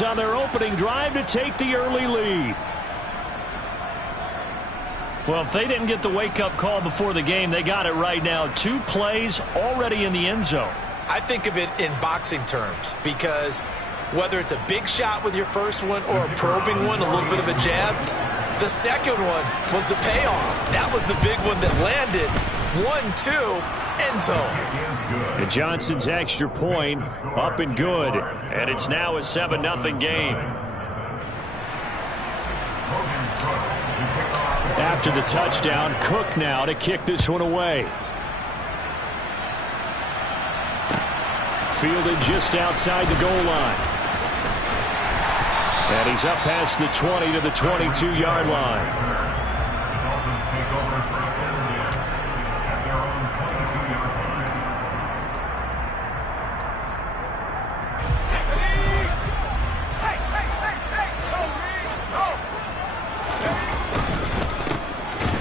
On their opening drive to take the early lead. Well, if they didn't get the wake-up call before the game, they got it right now. 2 plays already in the end zone. I think of it in boxing terms because whether it's a big shot with your first one or a probing one, a little bit of a jab, the second one was the payoff. That was the big one that landed. 1-2, end zone. And Johnson's extra point up and good. And it's now a 7-0 game. After the touchdown, Cook now to kick this one away. Fielded just outside the goal line. And he's up past the 20 to the 22-yard line.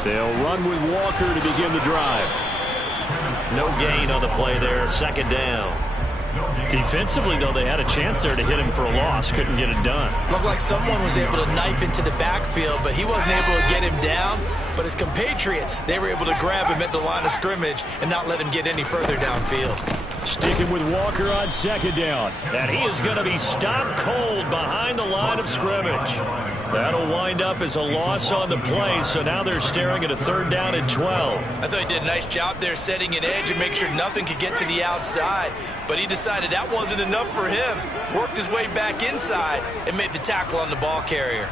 They'll run with Walker to begin the drive. No gain on the play there, second down. Defensively, though, they had a chance there to hit him for a loss. Couldn't get it done. Looked like someone was able to knife into the backfield, but he wasn't able to get him down. But his compatriots, they were able to grab him at the line of scrimmage and not let him get any further downfield. Sticking with Walker on second down. And he is going to be stopped cold behind the line of scrimmage. That'll wind up as a loss on the play, so now they're staring at a 3rd down and 12. I thought he did a nice job there setting an edge and make sure nothing could get to the outside. But he decided that wasn't enough for him. Worked his way back inside and made the tackle on the ball carrier.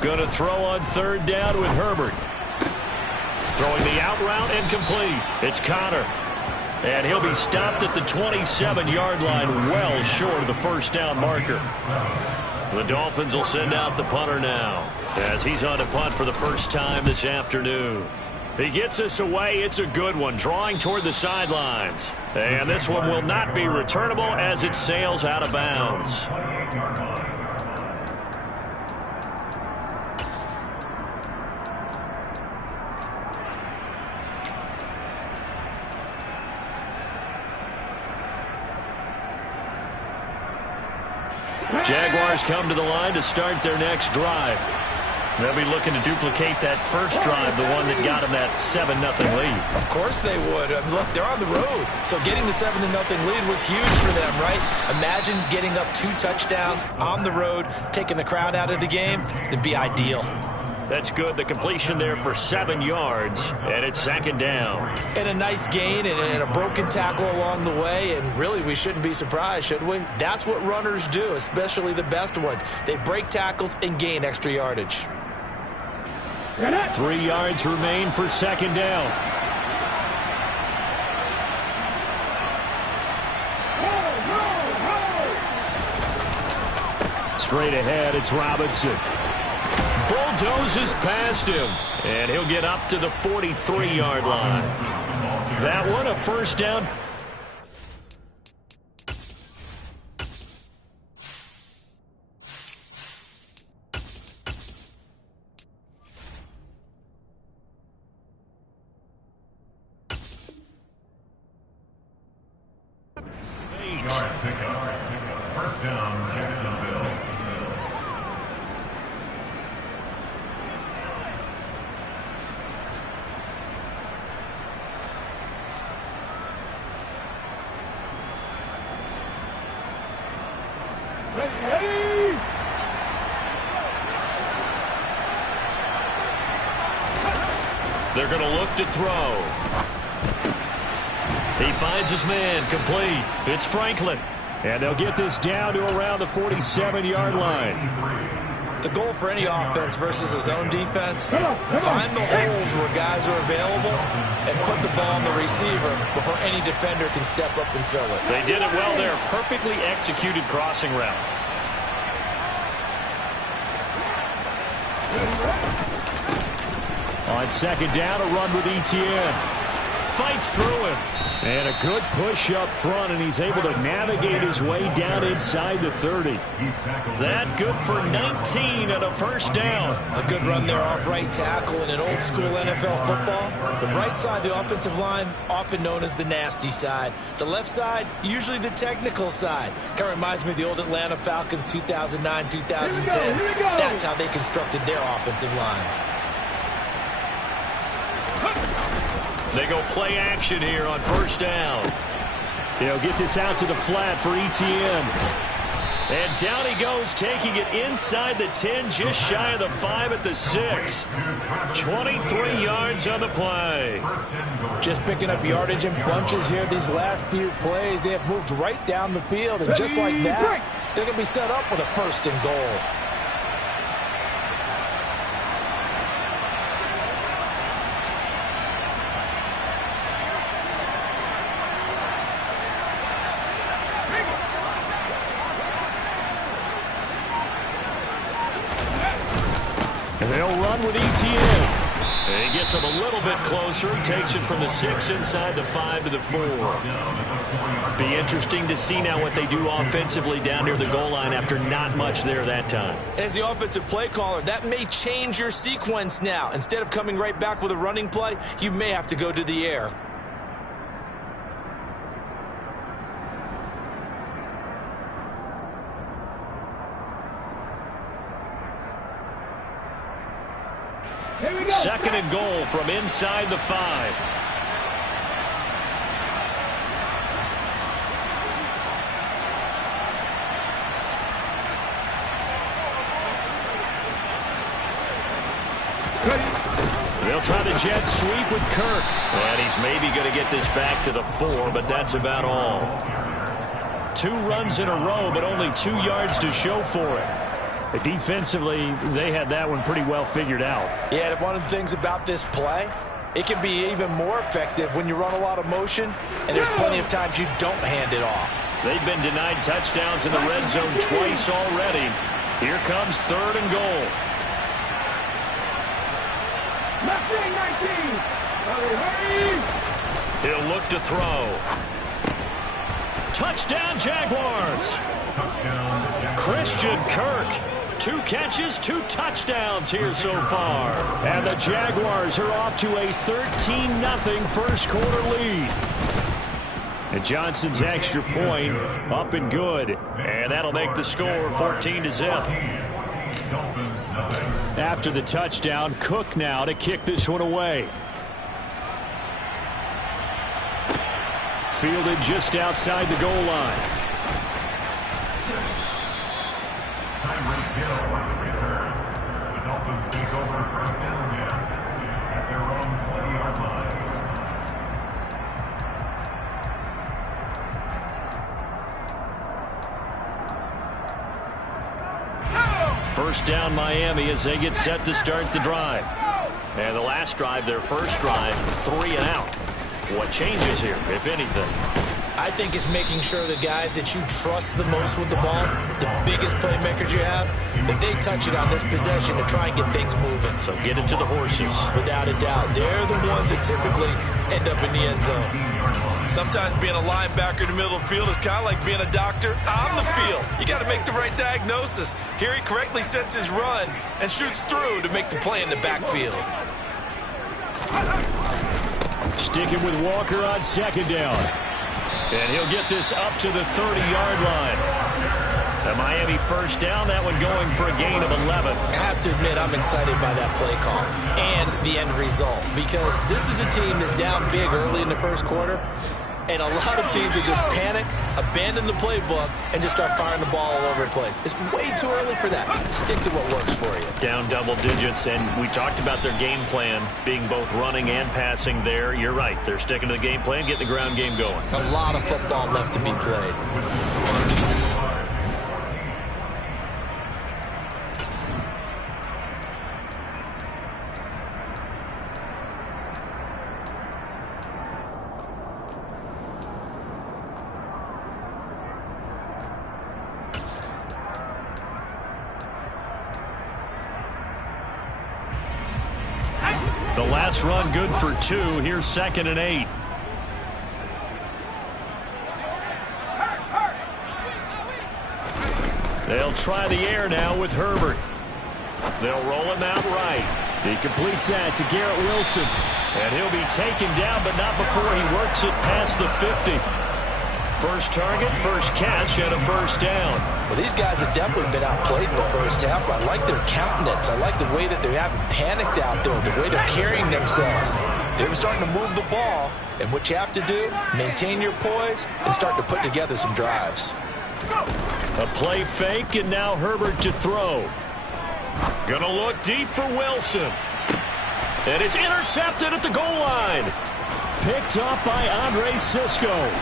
Going to throw on 3rd down with Herbert. Throwing the out route incomplete. It's Connor. And he'll be stopped at the 27-yard line, well short of the first down marker. The Dolphins will send out the punter now as he's on to punt for the first time this afternoon. He gets us away. It's a good one, drawing toward the sidelines. And this one will not be returnable as it sails out of bounds. Jaguars come to the line to start their next drive. They'll be looking to duplicate that first drive, the one that got them that 7-0 lead. Of course they would. Look, they're on the road. So getting the 7-0 lead was huge for them, right? Imagine getting up 2 touchdowns on the road, taking the crowd out of the game. It'd be ideal. That's good. The completion there for 7 yards, and it's 2nd down. And a nice gain and a broken tackle along the way, and really we shouldn't be surprised, should we? That's what runners do, especially the best ones. They break tackles and gain extra yardage. 3 yards remain for 2nd down. Straight ahead, it's Robinson. Bulldozes past him, and he'll get up to the 43-yard line. That one, a first down. First down, Jacksonville. They're going to look to throw. He finds his man, complete. It's Franklin. And they'll get this down to around the 47-yard line. The goal for any offense versus a zone defense, find the holes where guys are available and put the ball on the receiver before any defender can step up and fill it. They did it well there. Perfectly executed crossing route. On 2nd down, a run with Etienne. fights through him. And a good push up front, and he's able to navigate his way down inside the 30. That good for 19 and a first down. A good run there off right tackle in an old school NFL football. The right side, the offensive line, often known as the nasty side. The left side, usually the technical side. Kind of reminds me of the old Atlanta Falcons 2009, 2010. That's how they constructed their offensive line. They go play action here on first down. They'll get this out to the flat for ETN. And down he goes, taking it inside the 10, just shy of the 5 at the 6. 23 yards on the play. Just picking up yardage in bunches here these last few plays. They have moved right down the field, and just like that, they're going to be set up with a first and goal. And they'll run with ETN. And he gets him a little bit closer. He takes it from the 6 inside the 5 to the 4. Be interesting to see now what they do offensively down near the goal line after not much there that time. As the offensive play caller, that may change your sequence now. Instead of coming right back with a running play, you may have to go to the air. Second and goal from inside the 5. They'll try the jet sweep with Kirk. And he's maybe going to get this back to the 4, but that's about all. 2 runs in a row, but only 2 yards to show for it. Defensively, they had that one pretty well figured out. Yeah, and one of the things about this play, it can be even more effective when you run a lot of motion, and there's plenty of times you don't hand it off. They've been denied touchdowns in the red zone twice already. Here comes third and goal. He'll look to throw. Touchdown, Jaguars. Christian Kirk. 2 catches, 2 touchdowns here so far. And the Jaguars are off to a 13-0 first quarter lead. And Johnson's extra point up and good. And that'll make the score 14-0. After the touchdown, Cook now to kick this one away. Fielded just outside the goal line. First down Miami as they get set to start the drive. And the last drive, their first drive, 3 and out. What changes here, if anything? I think it's making sure the guys that you trust the most with the ball, the biggest playmakers you have, that they touch it on this possession to try and get things moving. So get it to the horses. Without a doubt. They're the ones that typically end up in the end zone. Sometimes being a linebacker in the middle of the field is kind of like being a doctor on the field. You got to make the right diagnosis. Here he correctly sets his run and shoots through to make the play in the backfield. Sticking with Walker on second down. And he'll get this up to the 30-yard line. The Miami first down, that one going for a gain of 11. I have to admit, I'm excited by that play call and the end result, because this is a team that's down big early in the first quarter, and a lot of teams will just panic, abandon the playbook, and just start firing the ball all over the place. It's way too early for that. Stick to what works for you. Down double digits, and we talked about their game plan being both running and passing there. You're right. They're sticking to the game plan, getting the ground game going. A lot of football left to be played. The last run good for 2. Here's 2nd and 8. They'll try the air now with Herbert. They'll roll him out right. He completes that to Garrett Wilson. And he'll be taken down, but not before he works it past the 50. First target, first catch, and a first down. Well, these guys have definitely been outplayed in the first half. I like their countenance. I like the way that they haven't panicked out there, the way they're carrying themselves. They're starting to move the ball, and what you have to do, maintain your poise and start to put together some drives. A play fake, and now Herbert to throw. Gonna look deep for Wilson. And it's intercepted at the goal line. Picked up by Andre Sisco.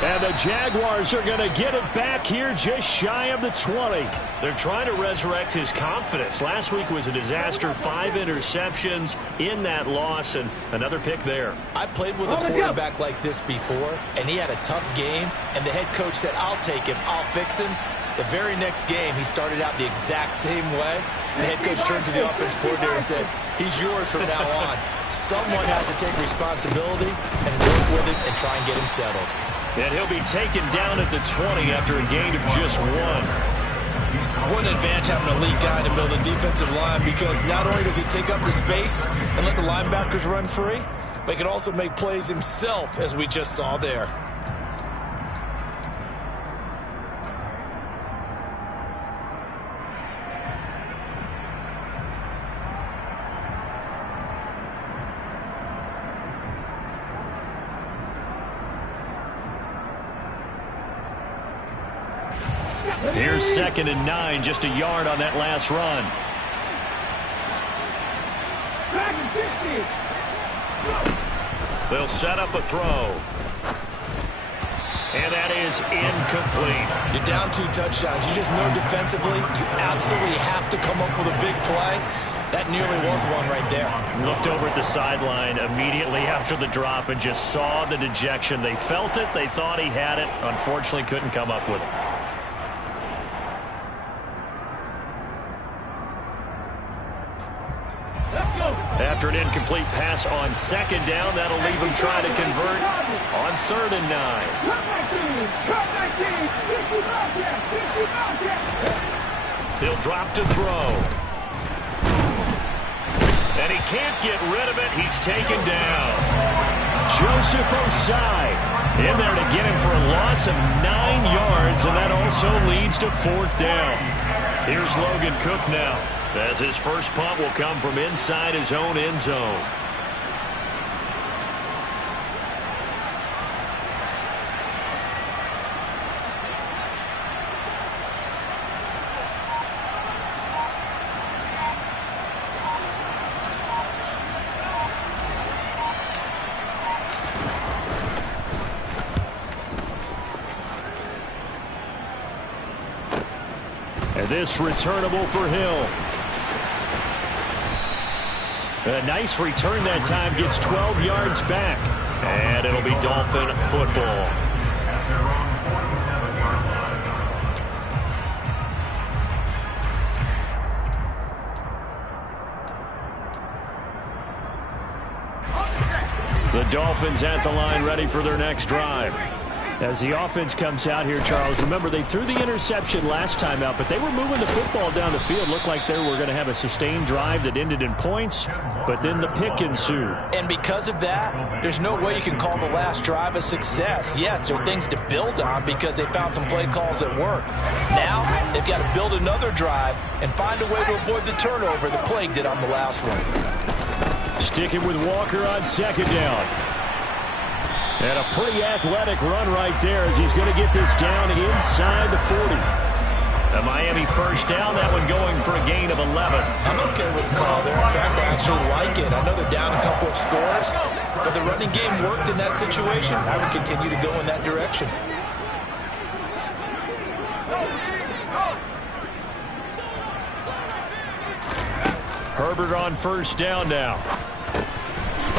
And the Jaguars are going to get it back here just shy of the 20. They're trying to resurrect his confidence. Last week was a disaster. 5 interceptions in that loss, and another pick there. I played with a quarterback like this before, and he had a tough game, and the head coach said, I'll take him, I'll fix him. The very next game, he started out the exact same way. The head coach turned to the offense coordinator and said, he's yours from now on. Someone has to take responsibility and work with him and try and get him settled. And he'll be taken down at the 20 after a gain of just 1. What an advantage having an elite guy in the middle of the defensive line, because not only does he take up the space and let the linebackers run free, but he can also make plays himself, as we just saw there. Here's 2nd and 9, just a yard on that last run. They'll set up a throw. And that is incomplete. You're down 2 touchdowns. You just know defensively you absolutely have to come up with a big play. That nearly was one right there. Looked over at the sideline immediately after the drop and just saw the dejection. They felt it. They thought he had it. Unfortunately, couldn't come up with it. After an incomplete pass on 2nd down, that'll leave him trying to convert on 3rd and 9. He'll drop to throw. And he can't get rid of it. He's taken down. Joseph Osai in there to get him for a loss of 9 yards, and that also leads to 4th down. Here's Logan Cook now, as his first punt will come from inside his own end zone. And this returnable for Hill. A nice return that time, gets 12 yards back. And it'll be Dolphin football. The Dolphins at the line, ready for their next drive. As the offense comes out here, Charles, remember they threw the interception last time out, but they were moving the football down the field. Looked like they were going to have a sustained drive that ended in points, but then the pick ensued. And because of that, there's no way you can call the last drive a success. Yes, there are things to build on because they found some play calls that work. Now, they've got to build another drive and find a way to avoid the turnover that plagued it on the last one. Sticking with Walker on 2nd down. And a pretty athletic run right there as he's going to get this down inside the 40. The Miami first down, that one going for a gain of 11. I'm okay with the call there. In fact, I actually like it. I know they're down a couple of scores, but the running game worked in that situation. I would continue to go in that direction. Herbert on first down now.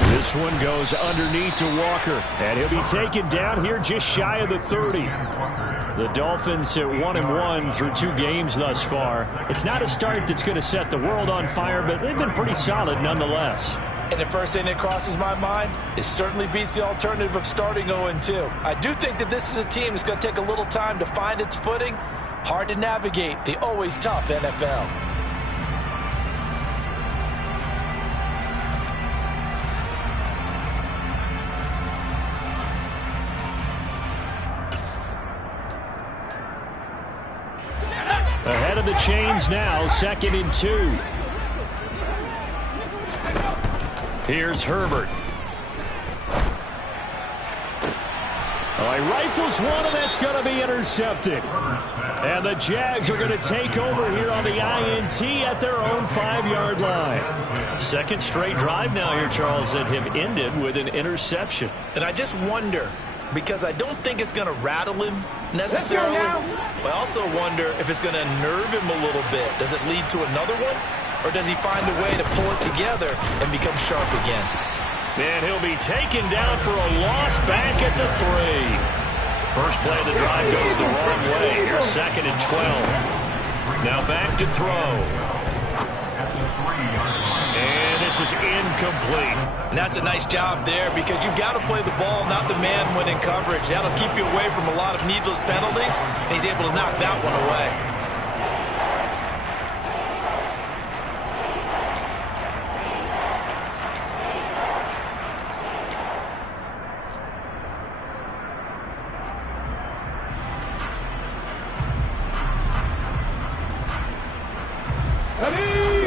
This one goes underneath to Walker, and he'll be taken down here just shy of the 30. The Dolphins at 1-1 through 2 games thus far. It's not a start that's going to set the world on fire, but they've been pretty solid nonetheless. And the first thing that crosses my mind, it certainly beats the alternative of starting 0-2. I do think that this is a team that's going to take a little time to find its footing. Hard to navigate the always tough NFL. Ahead of the chains now, 2nd and 2. Here's Herbert. Oh, he rifles one, and that's going to be intercepted. And the Jags are going to take over here on the INT at their own 5-yard line. Second straight drive now here, Charles, that have ended with an interception. And I just wonder, because I don't think it's going to rattle him necessarily, but I also wonder if it's going to nerve him a little bit. Does it lead to another one? Or does he find a way to pull it together and become sharp again? And he'll be taken down for a loss back at the 3. First play of the drive goes the wrong way. Here's 2nd and 12. Now back to throw. And this is incomplete. And that's a nice job there because you've got to play the ball, not the man when in coverage. That'll keep you away from a lot of needless penalties, and he's able to knock that one away.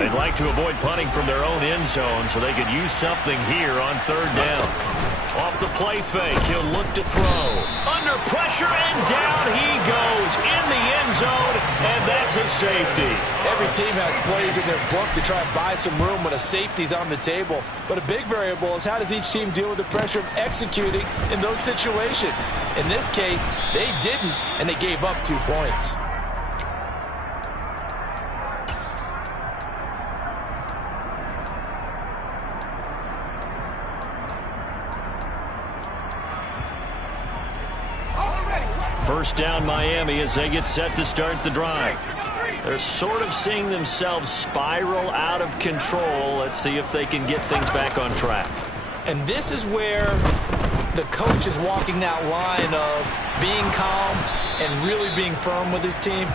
They'd like to avoid punting from their own end zone so they could use something here on 3rd down. Off the play fake, he'll look to throw. Under pressure, and down he goes in the end zone, and that's a safety. Every team has plays in their book to try and buy some room when a safety's on the table. But a big variable is how does each team deal with the pressure of executing in those situations. In this case, they didn't, and they gave up 2 points. First down Miami as they get set to start the drive. They're sort of seeing themselves spiral out of control. Let's see if they can get things back on track. And this is where the coach is walking that line of being calm and really being firm with his team.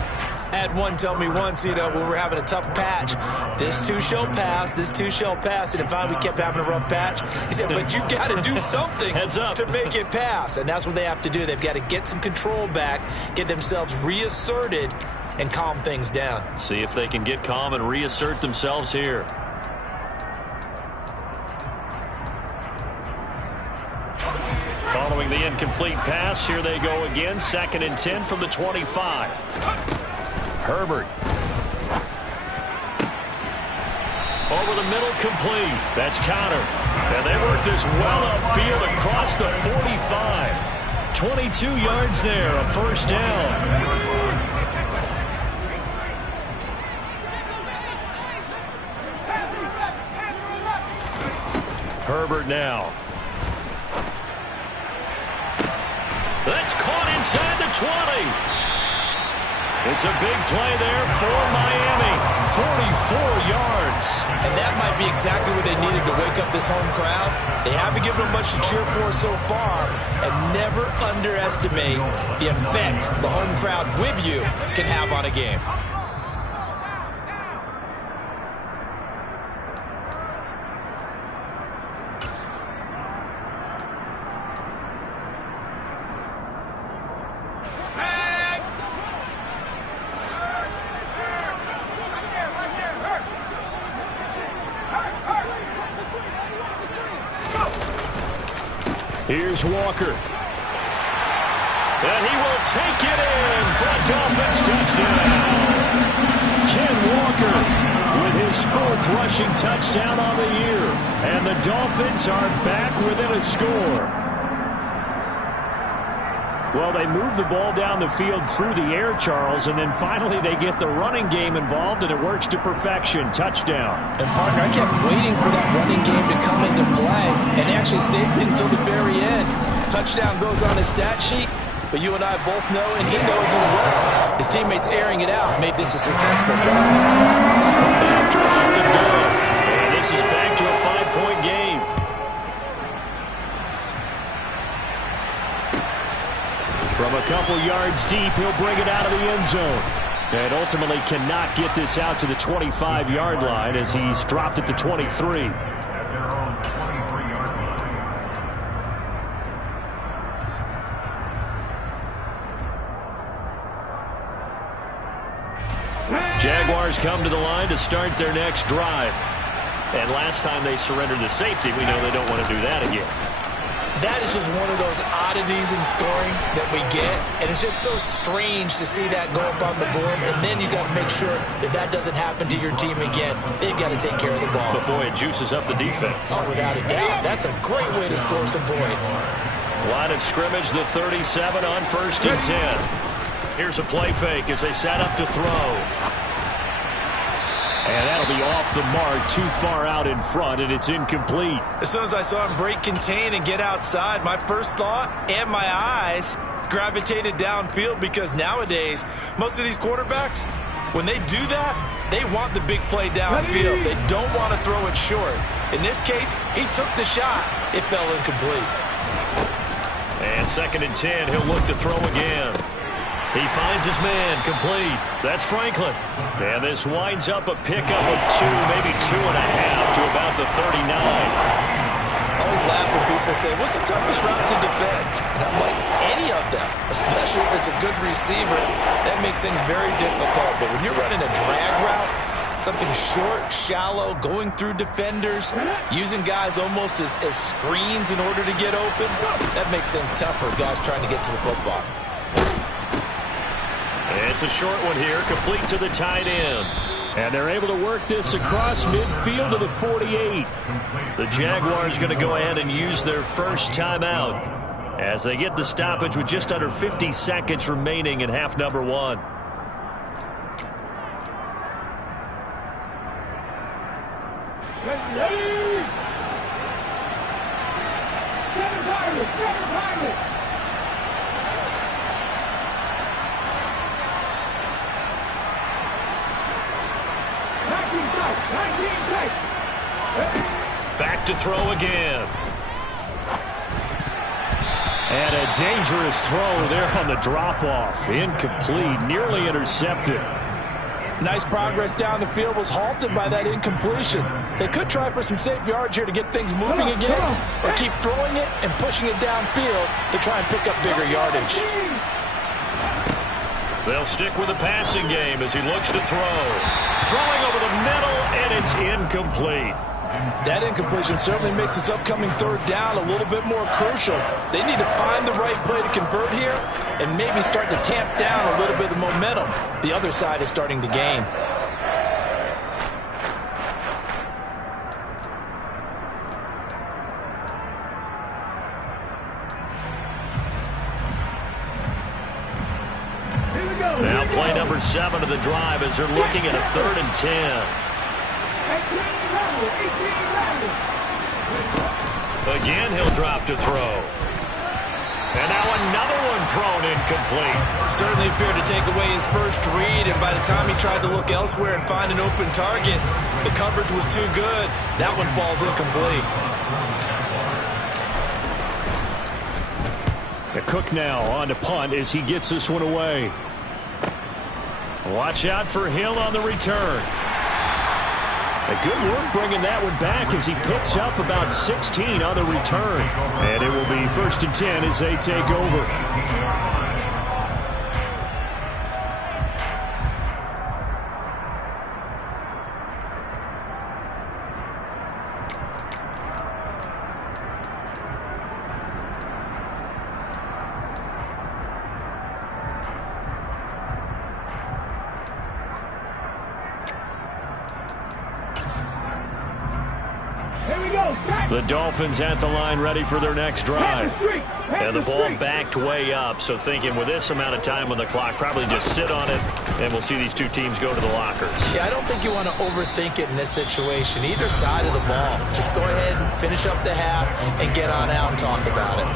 I had one tell me once, when we were having a tough patch, this too shall pass, this too shall pass. And finally we kept having a rough patch. He said, but you got to do something to make it pass. And that's what they have to do. They've got to get some control back, get themselves reasserted, and calm things down. See if they can get calm and reassert themselves here. Following the incomplete pass, here they go again. 2nd and 10 from the 25. Herbert. Over the middle, complete. That's Connor. And they work this well upfield across the 45. 22 yards there, a first down. Herbert now. That's caught inside the 20. It's a big play there for Miami. 44 yards. And that might be exactly what they needed to wake up this home crowd. They haven't given them much to cheer for so far. And never underestimate the effect the home crowd with you can have on a game. Here's Walker. And he will take it in for a Dolphins touchdown. Ken Walker with his 4th rushing touchdown on the year. And the Dolphins are back within a score. Well, they move the ball down the field through the air, Charles, and then finally they get the running game involved, and it works to perfection. Touchdown. And, partner, I kept waiting for that running game to come into play, and they actually saved it until the very end. Touchdown goes on his stat sheet, but you and I both know, and he knows as well, his teammates airing it out made this a successful drive. After a good goal. And this is back to a 5-point game. From a couple yards deep, he'll bring it out of the end zone. And ultimately cannot get this out to the 25-yard line as he's dropped at the 23. Jaguars come to the line to start their next drive. And last time they surrendered the safety, we know they don't want to do that again. That is just one of those oddities in scoring that we get, and it's just so strange to see that go up on the board, and then you got to make sure that that doesn't happen to your team again. They've got to take care of the ball. But, boy, it juices up the defense. Oh, without a doubt. That's a great way to score some points. Line of scrimmage, the 37 on 1st and 10. Here's a play fake as they set up to throw. And that'll be off the mark, too far out in front, and it's incomplete. As soon as I saw him break contain and get outside, my first thought and my eyes gravitated downfield, because nowadays, most of these quarterbacks, when they do that, they want the big play downfield. They don't want to throw it short. In this case, he took the shot. It fell incomplete. And 2nd and 10, he'll look to throw again. He finds his man, complete. That's Franklin. And this winds up a pickup of 2, maybe 2.5 to about the 39. I always laugh when people say, what's the toughest route to defend? And I'm like, any of them, especially if it's a good receiver. That makes things very difficult. But when you're running a drag route, something short, shallow, going through defenders, using guys almost as screens in order to get open, that makes things tough for guys trying to get to the football. It's a short one here, complete to the tight end. And they're able to work this across midfield to the 48. The Jaguars going to go ahead and use their first timeout as they get the stoppage with just under 50 seconds remaining in half number 1. Back to throw again. And a dangerous throw there on the drop-off. Incomplete, nearly intercepted. Nice progress down the field, was halted by that incompletion. They could try for some safe yards here to get things moving again, or keep throwing it and pushing it downfield to try and pick up bigger yardage. They'll stick with the passing game as he looks to throw. Throwing over the middle, and it's incomplete. That incompletion certainly makes this upcoming 3rd down a little bit more crucial. They need to find the right play to convert here and maybe start to tamp down a little bit of momentum. The other side is starting to gain. Now play number 7 of the drive as they're looking at a 3rd and 10. Again, he'll drop to throw. And now another one thrown incomplete. Certainly appeared to take away his first read, and by the time he tried to look elsewhere and find an open target, the coverage was too good. That one falls incomplete. The Cook now on to punt as he gets this one away. Watch out for Hill on the return. A good work bringing that one back as he picks up about 16 on the return. And it will be 1st and 10 as they take over. The Dolphins at the line ready for their next drive. And the ball backed way up, so thinking with this amount of time on the clock, probably just sit on it, and we'll see these two teams go to the lockers. Yeah, I don't think you want to overthink it in this situation. Either side of the ball, just go ahead and finish up the half and get on out and talk about it.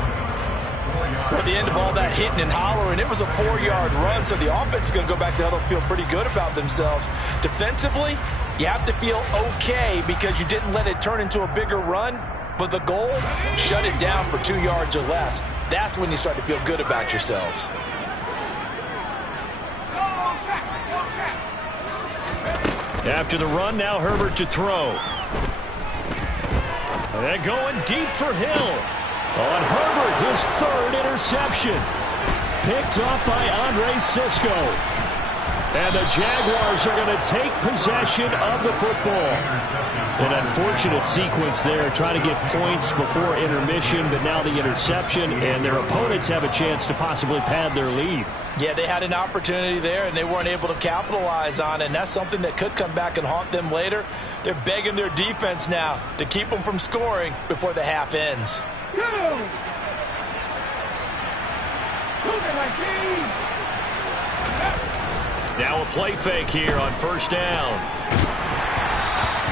At the end of all that hitting and hollering, it was a 4-yard run, so the offense is going to go back to huddle and feel pretty good about themselves. Defensively, you have to feel okay because you didn't let it turn into a bigger run, but the goal, shut it down for 2 yards or less. That's when you start to feel good about yourselves. After the run, now Herbert to throw. And going deep for Hill. On Herbert, his third interception. Picked off by Andre Sisco. And the Jaguars are going to take possession of the football. An unfortunate sequence there, trying to get points before intermission, but now the interception, and their opponents have a chance to possibly pad their lead. Yeah, they had an opportunity there, and they weren't able to capitalize on it, and that's something that could come back and haunt them later. They're begging their defense now to keep them from scoring before the half ends. Now a play fake here on first down.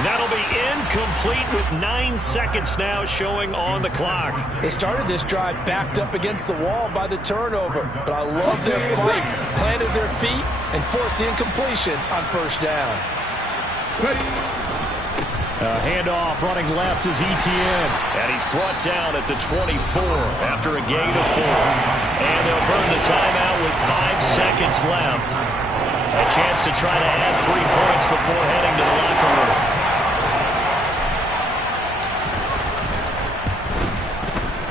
That'll be incomplete with 9 seconds now showing on the clock. They started this drive backed up against the wall by the turnover, but I love their fight, planted their feet, and forced the incompletion on first down. Handoff running left is Etienne. And he's brought down at the 24 after a gain of 4. And they'll burn the timeout with 5 seconds left. A chance to try to add 3 points before heading to the locker room.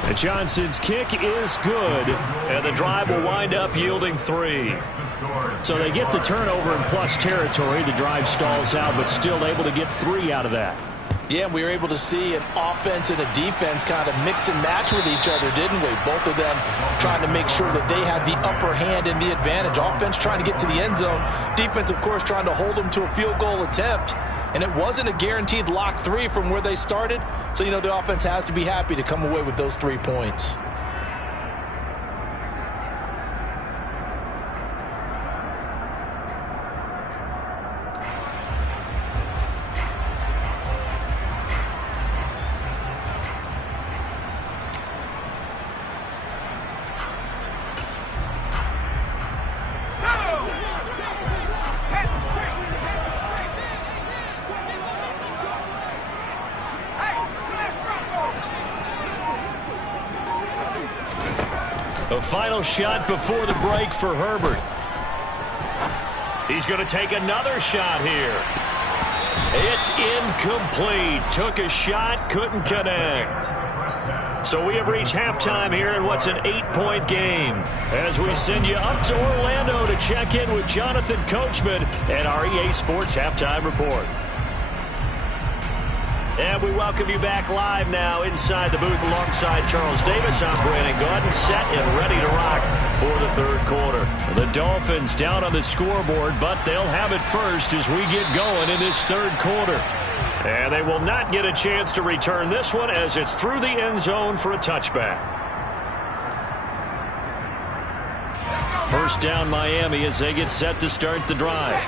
And Johnson's kick is good, and the drive will wind up yielding 3. So they get the turnover in plus territory. The drive stalls out, but still able to get 3 out of that. Yeah, we were able to see an offense and a defense kind of mix and match with each other, didn't we? Both of them trying to make sure that they had the upper hand and the advantage. Offense trying to get to the end zone. Defense, of course, trying to hold them to a field goal attempt. And it wasn't a guaranteed lock 3 from where they started. So, you know, the offense has to be happy to come away with those 3 points. A final shot before the break for Herbert. He's going to take another shot here. It's incomplete. Took a shot, couldn't connect. So we have reached halftime here in what's an 8-point game. As we send you up to Orlando to check in with Jonathan Coachman and our EA Sports Halftime Report. And we welcome you back live now inside the booth alongside Charles Davis. I'm Brandon Gaudin, set and ready to rock for the third quarter. The Dolphins down on the scoreboard, but they'll have it first as we get going in this third quarter. And they will not get a chance to return this one as it's through the end zone for a touchback. First down Miami as they get set to start the drive.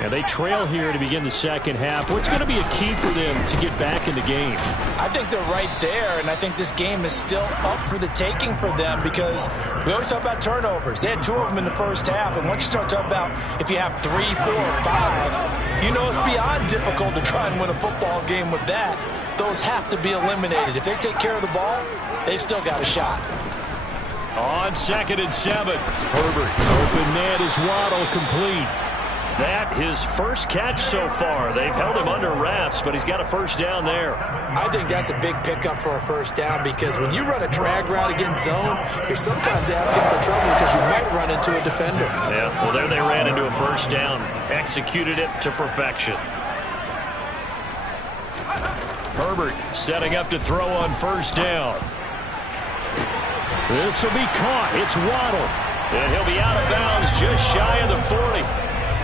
And they trail here to begin the second half. What's going to be a key for them to get back in the game? I think they're right there, and I think this game is still up for the taking for them because we always talk about turnovers. They had 2 of them in the first half, and once you start talking about if you have 3, 4, 5, you know it's beyond difficult to try and win a football game with that. Those have to be eliminated. If they take care of the ball, they've still got a shot. On 2nd and 7, Herbert. Open man is Waddle, complete. That his first catch so far. They've held him under wraps, but he's got a first down there. I think that's a big pickup for a first down because when you run a drag route against zone, you're sometimes asking for trouble because you might run into a defender. Yeah, well, there they ran into a first down. Executed it to perfection. Herbert setting up to throw on first down. This will be caught. It's Waddle. And he'll be out of bounds just shy of the 40.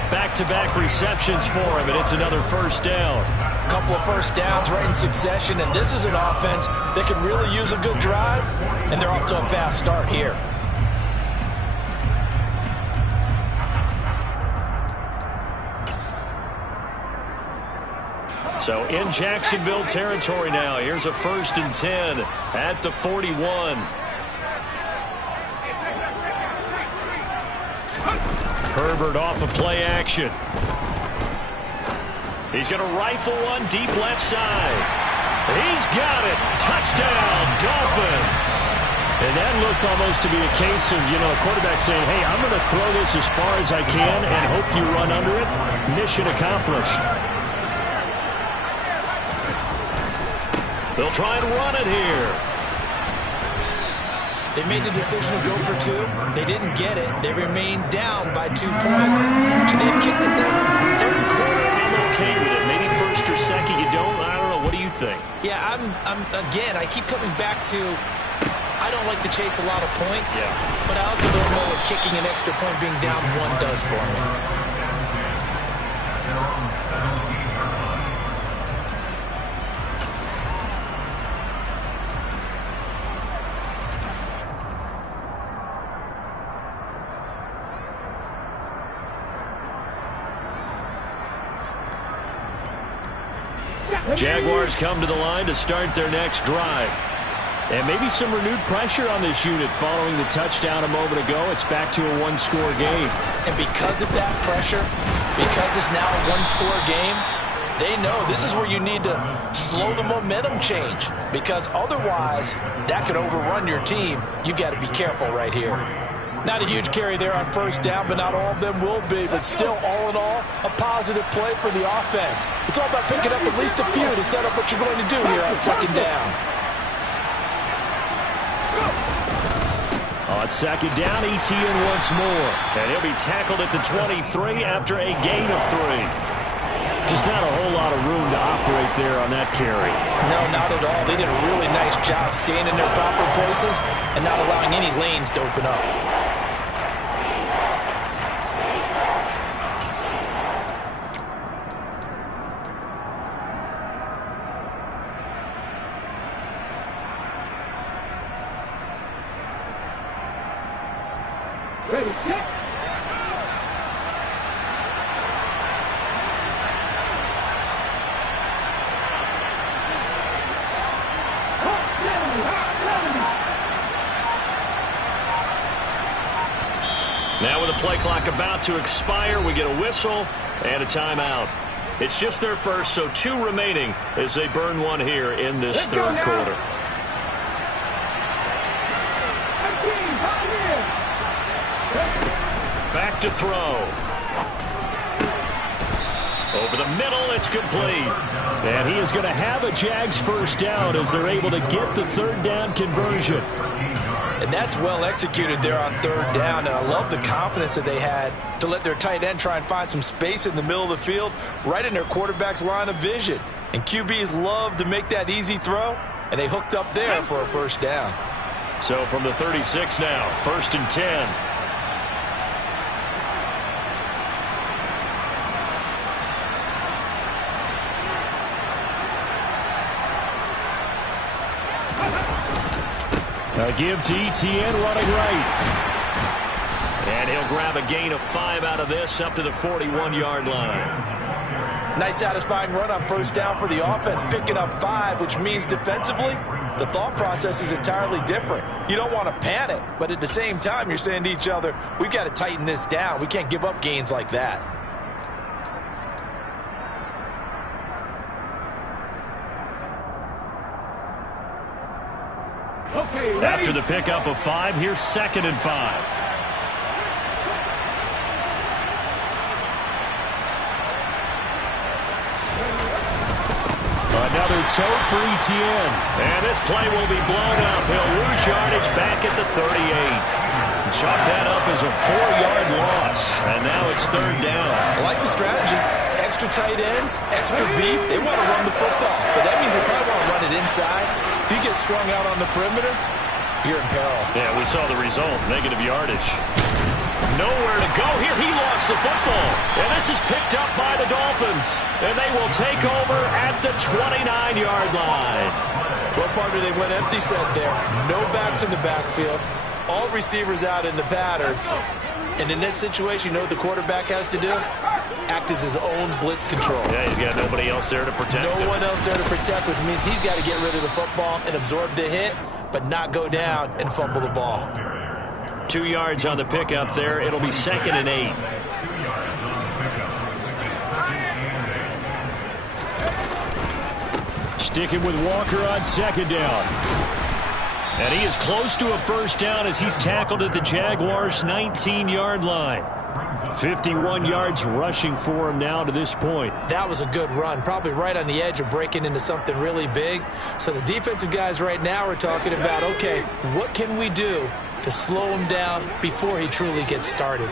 Back-to-back receptions for him, and it's another first down. A couple of first downs right in succession, and this is an offense that could really use a good drive, and they're off to a fast start here. So in Jacksonville territory now. Here's a 1st and 10 at the 41. Herbert off of play action. He's going to rifle one deep left side. He's got it. Touchdown, Dolphins. And that looked almost to be a case of, a quarterback saying, hey, I'm going to throw this as far as I can and hope you run under it. Mission accomplished. They'll try and run it here. They made the decision to go for 2. They didn't get it. They remained down by 2 points. Should they have kicked it there? Third quarter, I'm okay with it. Maybe first or second, you don't. I don't know. What do you think? Yeah, again, I keep coming back to I don't like to chase a lot of points, but I also don't know what kicking an extra point being down 1 does for me. Jaguars come to the line to start their next drive. And maybe some renewed pressure on this unit following the touchdown a moment ago. It's back to a 1-score game. And because of that pressure, because it's now a 1-score game, they know this is where you need to slow the momentum change. Because otherwise, that could overrun your team. You've got to be careful right here. Not a huge carry there on first down, but not all of them will be. But still, all in all, a positive play for the offense. It's all about picking up at least a few to set up what you're going to do here on second down. On second down, Etienne once more. And he'll be tackled at the 23 after a gain of 3. Just not a whole lot of room to operate there on that carry. No, not at all. They did a really nice job staying in their proper places and not allowing any lanes to open up. Ready, set. Now with the play clock about to expire, we get a whistle and a timeout. It's just their first, so 2 remaining as they burn 1 here in this third quarter. Back to throw. Over the middle, it's complete. And he is going to have a Jags first down as they're able to get the third down conversion. And that's well executed there on third down. And I love the confidence that they had to let their tight end try and find some space in the middle of the field, right in their quarterback's line of vision. And QBs love to make that easy throw, and they hooked up there for a first down. So from the 36 now, 1st and 10. A give to Etienne running right. And he'll grab a gain of 5 out of this up to the 41-yard line. Nice satisfying run on first down for the offense, picking up 5, which means defensively, the thought process is entirely different. You don't want to panic, but at the same time, you're saying to each other, we've got to tighten this down. We can't give up gains like that. After the pickup of 5, here's 2nd and 5. Another toe for Etienne. And this play will be blown up. He'll lose yardage back at the 38. Chalk that up as a 4-yard loss. And now it's third down. I like the strategy. Extra tight ends, extra beef. They want to run the football. But that means they probably want to run it inside. If you get strung out on the perimeter, you're in peril. Yeah, we saw the result. Negative yardage. Nowhere to go here. He lost the football. And this is picked up by the Dolphins. And they will take over at the 29-yard line. What partner they went empty set there. No backs in the backfield. All receivers out in the pattern. And in this situation, you know what the quarterback has to do? Act as his own blitz control. Yeah, he's got nobody else there to protect him. No one else there to protect, which means he's got to get rid of the football and absorb the hit, but not go down and fumble the ball. 2 yards on the pickup there. It'll be 2nd and 8. Sticking with Walker on 2nd down. And he is close to a first down as he's tackled at the Jaguars' 19-yard line. 51 yards rushing for him now to this point. That was a good run, probably right on the edge of breaking into something really big. So the defensive guys right now are talking about, okay, what can we do to slow him down before he truly gets started?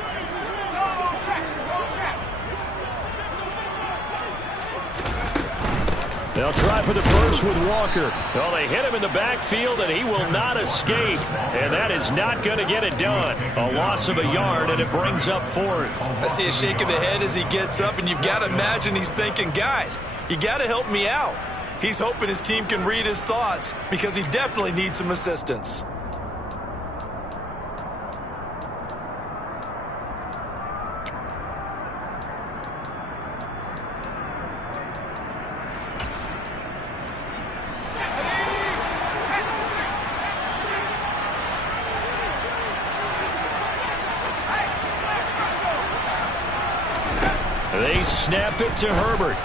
They'll try for the first with Walker. Well, they hit him in the backfield, and he will not escape. And that is not going to get it done. A loss of a yard, and it brings up fourth. I see a shake of the head as he gets up, and you've got to imagine he's thinking, guys, you got to help me out. He's hoping his team can read his thoughts because he definitely needs some assistance. They snap it to Herbert.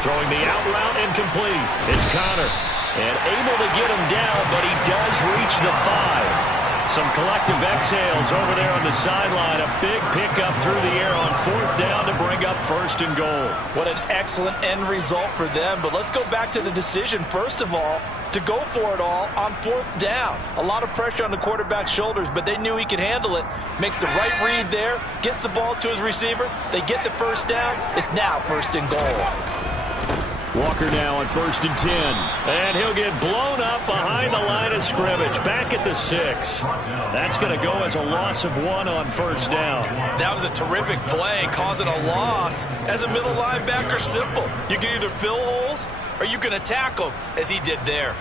Throwing the out route incomplete. It's Connor. And able to get him down, but he does reach the 5. Some collective exhales over there on the sideline. A big pickup through the air on fourth down to bring up first and goal. What an excellent end result for them. But let's go back to the decision, first of all, to go for it all on fourth down. A lot of pressure on the quarterback's shoulders, but they knew he could handle it. Makes the right read there, gets the ball to his receiver. They get the first down. It's now first and goal. Walker now on 1st and 10. And he'll get blown up behind the line of scrimmage. Back at the 6. That's going to go as a loss of 1 on first down. That was a terrific play, causing a loss. As a middle linebacker, simple. You can either fill holes or you can attack them, as he did there.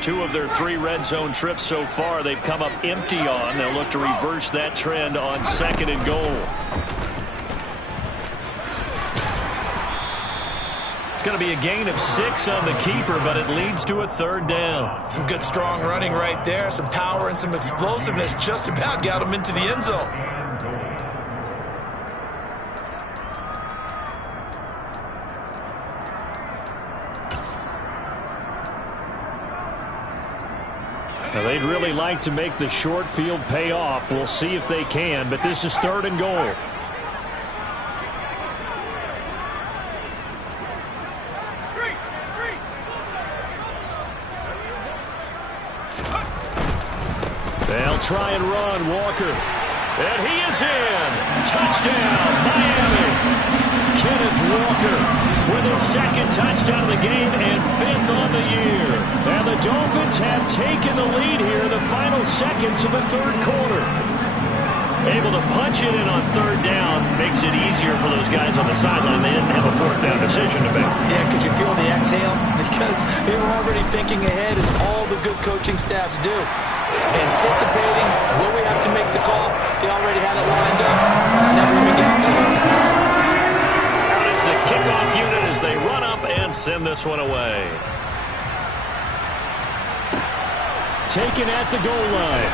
2 of their 3 red zone trips so far they've come up empty on. They'll look to reverse that trend on 2nd and goal. It's going to be a gain of 6 on the keeper, but it leads to a 3rd down. Some good strong running right there. Some power and some explosiveness just about got him into the end zone. Now, they'd really like to make the short field pay off. We'll see if they can, but this is 3rd and goal. They'll try and run, Walker. And he is in. Touchdown, Miami. Kenneth Walker with his 2nd touchdown of the game and 5th on the year. And the Dolphins have taken the lead here in the final seconds of the 3rd quarter. Able to punch it in on 3rd down makes it easier for those guys on the sideline. They didn't have a 4th down decision to make. Yeah, could you feel the exhale? Because they were already thinking ahead, as all the good coaching staffs do. Anticipating, will we have to make the call? They already had it lined up. Never even got to it. Out is the kickoff unit as they run up and send this one away. Taken at the goal line.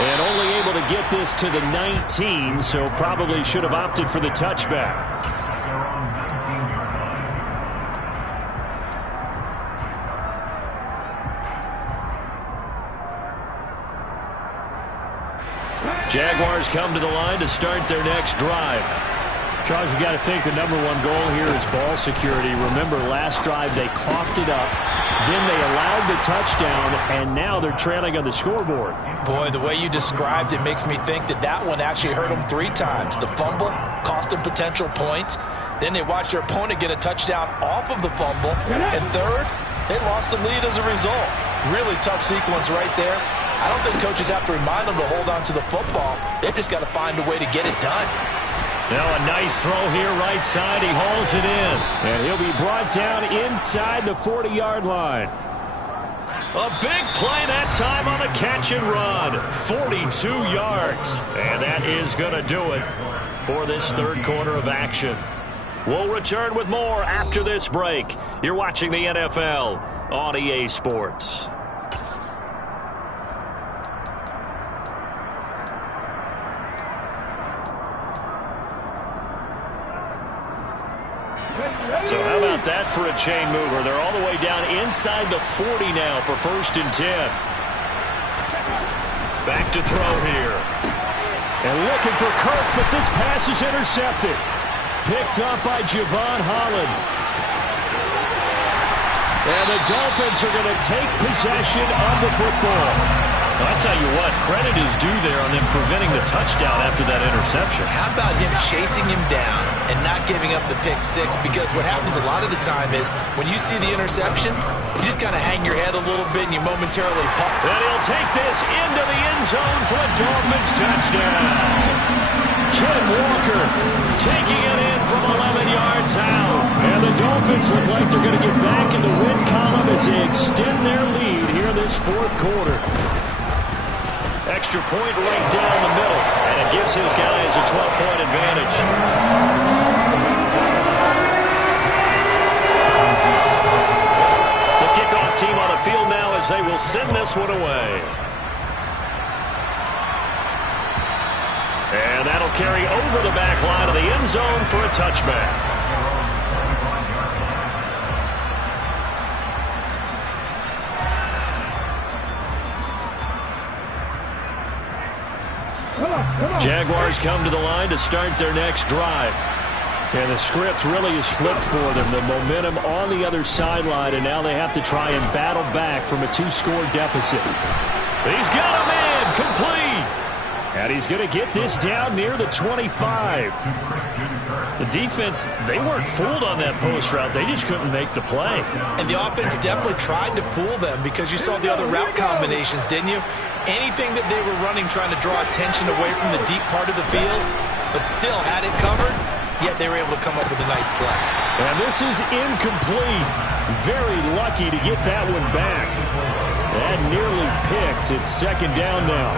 And only able to get this to the 19, so probably should have opted for the touchback. Jaguars come to the line to start their next drive. Charles, you got to think the #1 goal here is ball security. Remember, last drive they coughed it up, then they allowed the touchdown, and now they're trailing on the scoreboard. Boy, the way you described it makes me think that that one actually hurt them 3 times. The fumble cost them potential points. Then they watched their opponent get a touchdown off of the fumble. And third, they lost the lead as a result. Really tough sequence right there. I don't think coaches have to remind them to hold on to the football. They've just got to find a way to get it done. Now a nice throw here right side. He hauls it in. And he'll be brought down inside the 40-yard line. A big play that time on the catch and run. 42 yards. And that is going to do it for this 3rd quarter of action. We'll return with more after this break. You're watching the NFL on EA Sports. So how about that for a chain mover? They're all the way down inside the 40 now for 1st and 10. Back to throw here. And looking for Kirk, but this pass is intercepted. Picked up by Javon Holland. And the Dolphins are going to take possession of the football. Well, I tell you what, credit is due there on them preventing the touchdown after that interception. How about him chasing him down and not giving up the pick six? Because what happens a lot of the time is when you see the interception, you just kind of hang your head a little bit and you momentarily pop. And he'll take this into the end zone for a Dolphins touchdown. Ken Walker taking it in from 11 yards out. And the Dolphins look like they're going to get back in the win column as they extend their lead here in this 4th quarter. Extra point right down the middle, and it gives his guys a 12-point advantage. The kickoff team on the field now as they will send this one away. And that'll carry over the back line of the end zone for a touchback. Jaguars come to the line to start their next drive. And the script really is flipped for them. The momentum on the other sideline, and now they have to try and battle back from a 2-score deficit. He's got him in, complete. And he's going to get this down near the 25. The defense, they weren't fooled on that post route. They just couldn't make the play. And the offense definitely tried to fool them because you saw the other route combinations, didn't you? Anything that they were running trying to draw attention away from the deep part of the field, but still had it covered, yet they were able to come up with a nice play. And this is incomplete. Very lucky to get that one back. That nearly picked. It's 2nd down now.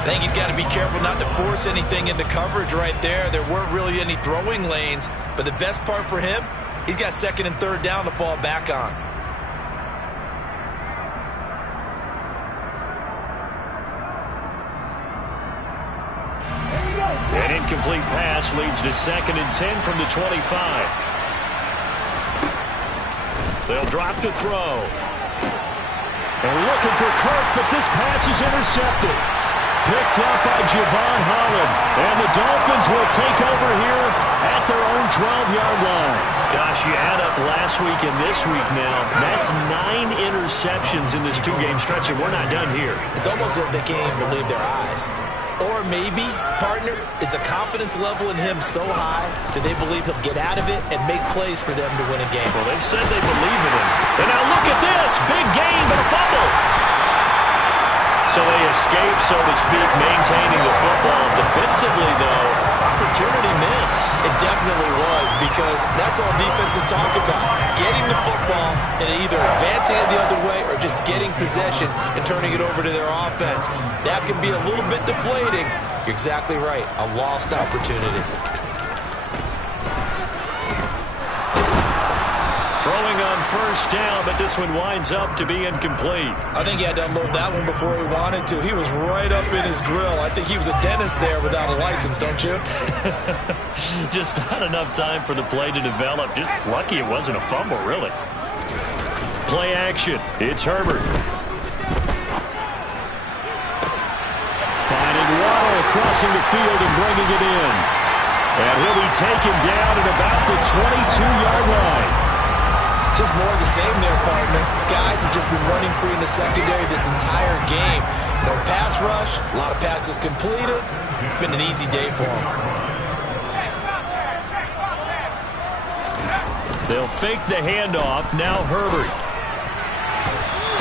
I think he's got to be careful not to force anything into coverage right there. There weren't really any throwing lanes, but the best part for him, he's got 2nd and 3rd down to fall back on. An incomplete pass leads to 2nd and 10 from the 25. They'll drop to throw. They're looking for Kirk, but this pass is intercepted. Picked up by Javon Holland. And the Dolphins will take over here at their own 12-yard line. Gosh, you add up last week and this week now. That's 9 interceptions in this 2-game stretch, and we're not done here. It's almost as if they can't even believe their eyes. Or maybe, partner, is the confidence level in him so high that they believe he'll get out of it and make plays for them to win a game. Well, they've said they believe in him. And now look at this. Big gain, but a fumble. So they escape, so to speak, maintaining the football. Defensively, though, opportunity miss. It definitely was, because that's all defenses talk about. Getting the football and either advancing it the other way or just getting possession and turning it over to their offense. That can be a little bit deflating. You're exactly right. A lost opportunity. Throwing on 1st down, but this one winds up to be incomplete. I think he had to unload that one before he wanted to. He was right up in his grill. I think he was a dentist there without a license, don't you? Just not enough time for the play to develop. Just lucky it wasn't a fumble, really. Play action. It's Herbert. Finding Waddle crossing the field and bringing it in. And he'll be taken down at about the 22-yard line. Just more of the same there, partner. Guys have just been running free in the secondary this entire game. No pass rush, a lot of passes completed. Been an easy day for them. They'll fake the handoff. Now Herbert.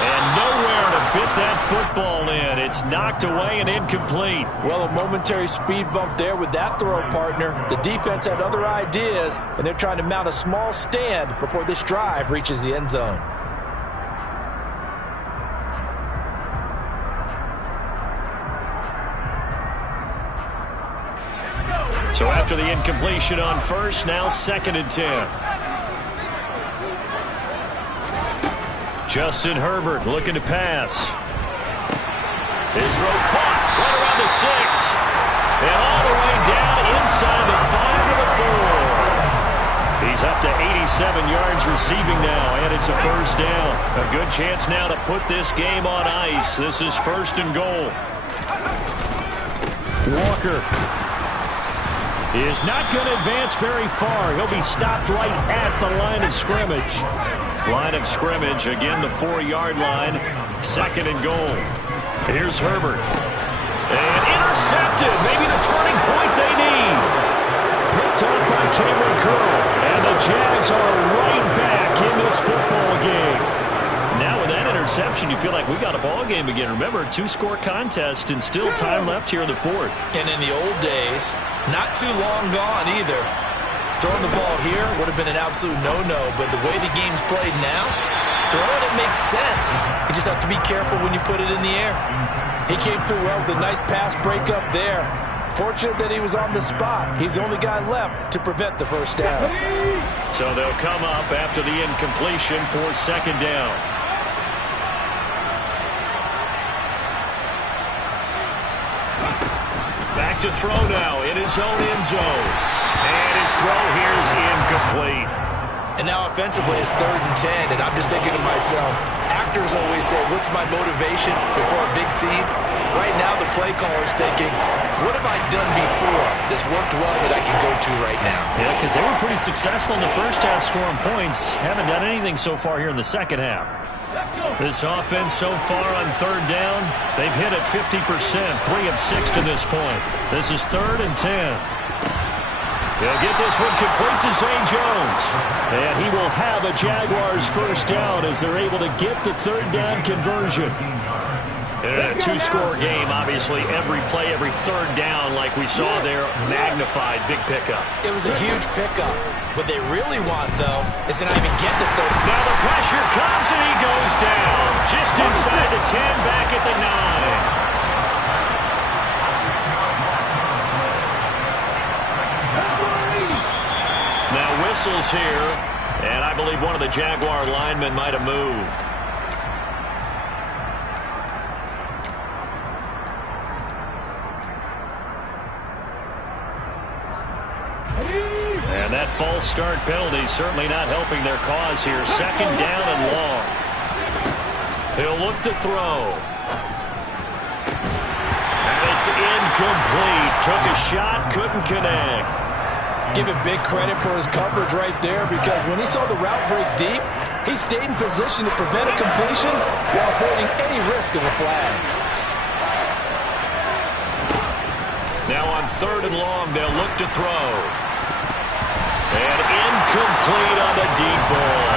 And nowhere to fit that football in. It's knocked away and incomplete. Well, a momentary speed bump there with that throw, partner. The defense had other ideas, and they're trying to mount a small stand before this drive reaches the end zone. So after the incompletion on 1st, now 2nd and 10. Justin Herbert looking to pass. His throw caught right around the 6. And all the way down inside the 5 to the 4. He's up to 87 yards receiving now, and it's a first down. A good chance now to put this game on ice. This is first and goal. Walker is not going to advance very far. He'll be stopped right at the line of scrimmage. Line of scrimmage, again, the 4-yard line. Second and goal. Here's Herbert. And intercepted. Maybe the turning point they need. Picked up by Cameron Curl. And the Jags are right back in this football game. Now with that interception, you feel like we got a ball game again. Remember, 2-score contest and still time left here in the fourth. And in the old days, not too long gone either. Throwing the ball here would have been an absolute no-no, but the way the game's played now, throwing it makes sense. You just have to be careful when you put it in the air. He came through well with a nice pass breakup there. Fortunate that he was on the spot. He's the only guy left to prevent the first down. So they'll come up after the incompletion for second down. Back to throw now in his own end zone. And his throw here is incomplete. And now offensively it's 3rd and 10, and I'm just thinking to myself, actors always say, what's my motivation before a big scene? Right now the play caller's thinking, what have I done before that's worked well that I can go to right now? Yeah, because they were pretty successful in the first half scoring points. Haven't done anything so far here in the second half. This offense so far on 3rd down, they've hit it 50%, 3 of 6 to this point. This is 3rd and 10. They'll get this one complete to Zay Jones. And he will have a Jaguars first down as they're able to get the 3rd down conversion. A 2-score game, obviously. Every play, every 3rd down, like we saw there, magnified. Big pickup. It was a huge pickup. What they really want, though, is to not even get to 3rd. Now the pressure comes and he goes down. Just inside the 10, back at the 9. Now whistles here, and I believe one of the Jaguar linemen might have moved. And that false start penalty certainly not helping their cause here. Second down and long. He'll look to throw. And it's incomplete. Took a shot, couldn't connect. Give him big credit for his coverage right there, because when he saw the route break deep, he stayed in position to prevent a completion while avoiding any risk of a flag. Now on 3rd and long, they'll look to throw. And incomplete on the deep ball.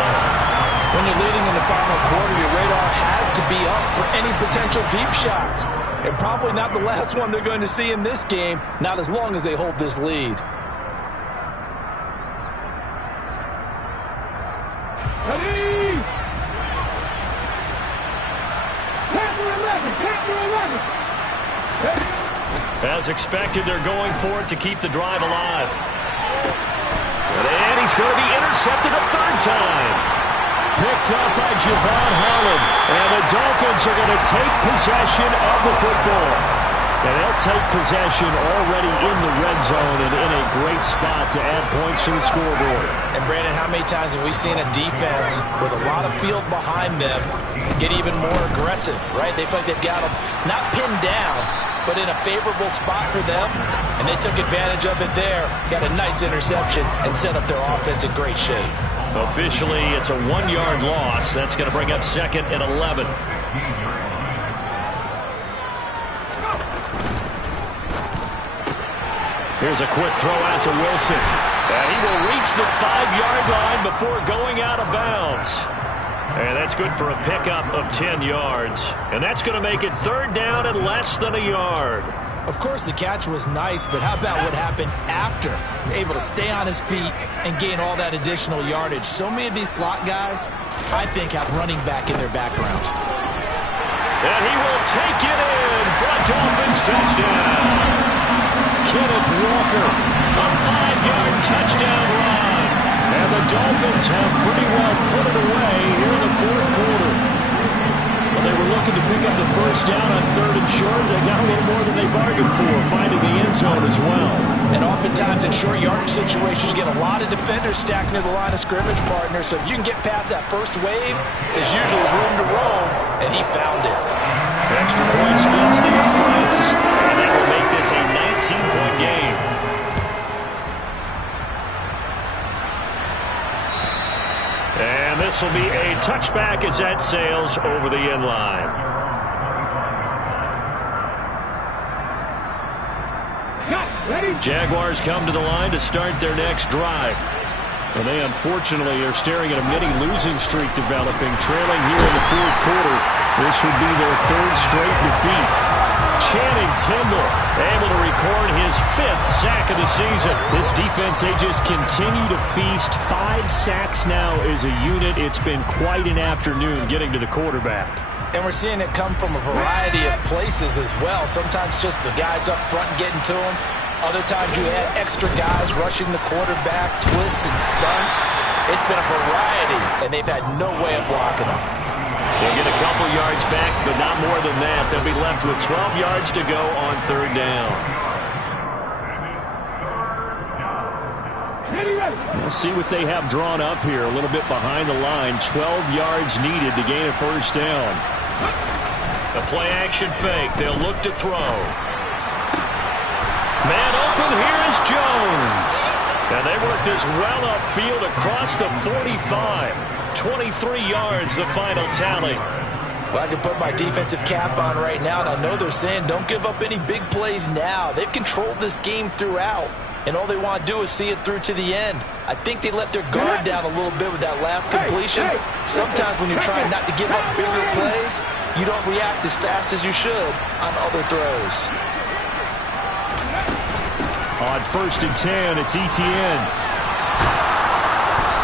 When you're leading in the final quarter, your radar has to be up for any potential deep shots. And probably not the last one they're going to see in this game, not as long as they hold this lead. As expected, they're going for it to keep the drive alive. And he's going to be intercepted a 3rd time. Picked up by Javon Holland. And the Dolphins are going to take possession of the football. And they'll take possession already in the red zone and in a great spot to add points to the scoreboard. And Brandon, how many times have we seen a defense with a lot of field behind them get even more aggressive, right? They feel like they've got them not pinned down, but in a favorable spot for them, and they took advantage of it there. Got a nice interception and set up their offense in great shape. Officially, it's a 1-yard loss. That's going to bring up 2nd and 11. Here's a quick throw out to Wilson. And he will reach the 5-yard line before going out of bounds. And that's good for a pickup of 10 yards. And that's going to make it 3rd down and less than a yard. Of course, the catch was nice, but how about what happened after? Able to stay on his feet and gain all that additional yardage. So many of these slot guys, I think, have running back in their background. And he will take it in for a Dolphins touchdown. Kenneth Walker, a 5-yard touchdown run. And the Dolphins have pretty well put it away here in the 4th quarter. Let they were looking to pick up the first down on 3rd and short. They got a little more than they bargained for, finding the end zone as well. And oftentimes in short yardage situations, you get a lot of defenders stacked near the line of scrimmage, partner. So if you can get past that first wave, there's usually room to roam, and he found it. Extra point splits the uprights, and that will make this a 19-point game. And this will be a touchback as that sails over the end line. Jaguars come to the line to start their next drive. And they unfortunately are staring at a mini losing streak developing, trailing here in the 4th quarter. This would be their 3rd straight defeat. Channing Tindall able to record his 5th sack of the season. This defense, they just continue to feast. 5 sacks now as a unit. It's been quite an afternoon getting to the quarterback. And we're seeing it come from a variety of places as well. Sometimes just the guys up front getting to him. Other times you had extra guys rushing the quarterback, twists and stunts. It's been a variety, and they've had no way of blocking them. They'll get a couple yards back, but not more than that. They'll be left with 12 yards to go on 3rd down. We'll see what they have drawn up here. A little bit behind the line. 12 yards needed to gain a 1st down. The play action fake. They'll look to throw. Man open, here is Jones. And they work this well upfield across the 45. 23 yards, the final tally. Well, I can put my defensive cap on right now, and I know they're saying don't give up any big plays now. They've controlled this game throughout, and all they want to do is see it through to the end. I think they let their guard down a little bit with that last completion. Sometimes when you're trying not to give up bigger plays, you don't react as fast as you should on other throws. On 1st and 10, it's Etienne.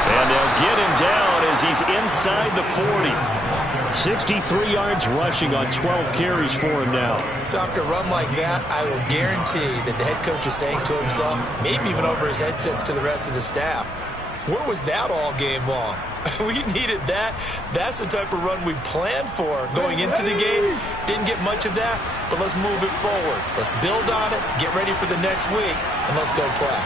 And they'll get him down as he's inside the 40. 63 yards rushing on 12 carries for him now. So after a run like that, I will guarantee that the head coach is saying to himself, maybe even over his headsets to the rest of the staff, where was that all game long? We needed that. That's the type of run we planned for going into the game. Didn't get much of that, but let's move it forward. Let's build on it, get ready for the next week, and let's go play.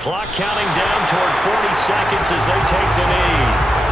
Clock counting down toward 40 seconds as they take the knee.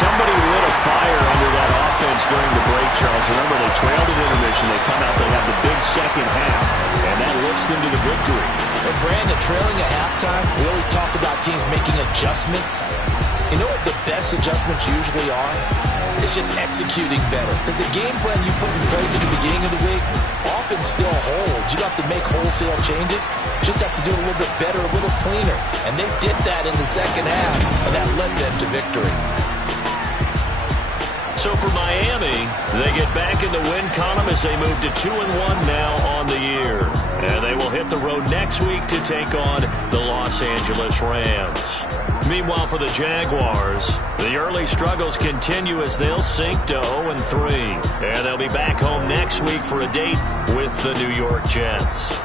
Somebody lit a fire under that offense during the break, Charles. Remember, they trailed at intermission. They come out, they have the big second half, and that lifts them to the victory. And Brandon, trailing at halftime, we always talk about teams making adjustments. You know what the best adjustments usually are? It's just executing better. Because the game plan you put in place at the beginning of the week often still holds. You don't have to make wholesale changes. You just have to do it a little bit better, a little cleaner. And they did that in the second half, and that led them to victory. So for Miami, they get back in the win column as they move to 2-1 now on the year. And they will hit the road next week to take on the Los Angeles Rams. Meanwhile, for the Jaguars, the early struggles continue as they'll sink to 0-3. And they'll be back home next week for a date with the New York Jets.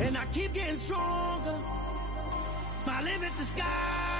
And I keep getting stronger. My limit's the sky.